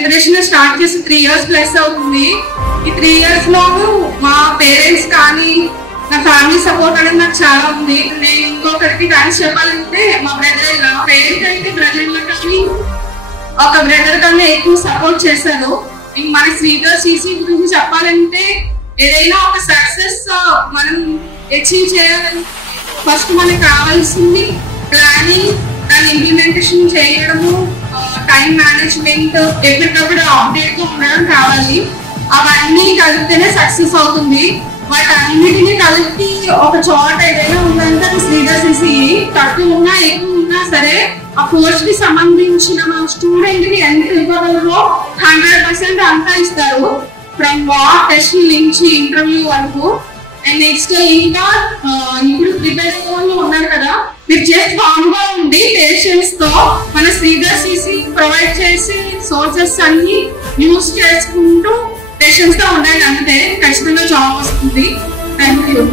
Preparation start చేసి 3 years plus అవుతుంది. ఈ 3 years లో మా పేరెంట్స్ కానీ నా ఫ్యామిలీ సపోర్ట్ అనేది నాకు చాలా ఉంది. నేను ఇంకొకరికి థ్యాంక్స్ చెప్పాలంటే మా బ్రదర్, పేరెంట్ అయితే బ్రదర్లో కానీ ఒక బ్రదర్ కన్నా ఎక్కువ సపోర్ట్ చేశారు. మన శ్రీధర్ సిసి గురించి చెప్పాలంటే ఏదైనా ఒక సక్సెస్ మనం అచీవ్ చేయాలంటే ఫస్ట్ మనకు కావాల్సింది ప్లానింగ్, దాని ఇంప్లిమెంటేషన్ చేయడము, టైం మేనేజ్మెంట్, ఎప్పటికప్పుడు అప్డేట్ గా ఉండడం కావాలి. అవన్నీ కలిపితేనే సక్సెస్ అవుతుంది. వాటన్నిటిని కలిపి ఒక చోట ఏదైనా ఉందంటే అది శ్రీధర్ సిసి. తక్కువ ఉన్నా ఎక్కువ ఉన్నా సరే ఆ కోర్స్ కి సంబంధించిన మన స్టూడెంట్ కి ఎంత ఇవ్వగలరో 100% అంతా ఇస్తారు. ఫ్రమ్ వాక్ టెస్ట్ నుంచి ఇంటర్వ్యూ వరకు. అండ్ నెక్స్ట్ ఇంకా ఇప్పుడు ప్రిపేర్ అవ్వాలి ఉన్నారు కదా, మీరు జస్ట్ ఫామ్ గా ఉండి పేషెన్స్ తో మన శ్రీధర్ సిసి ప్రొవైడ్ చేసి సోర్సెస్ అన్ని యూజ్ చేసుకుంటూ పేషెన్స్ గా ఉండాలి. అంతే ఖచ్చితంగా జాబ్ వస్తుంది. Thank you.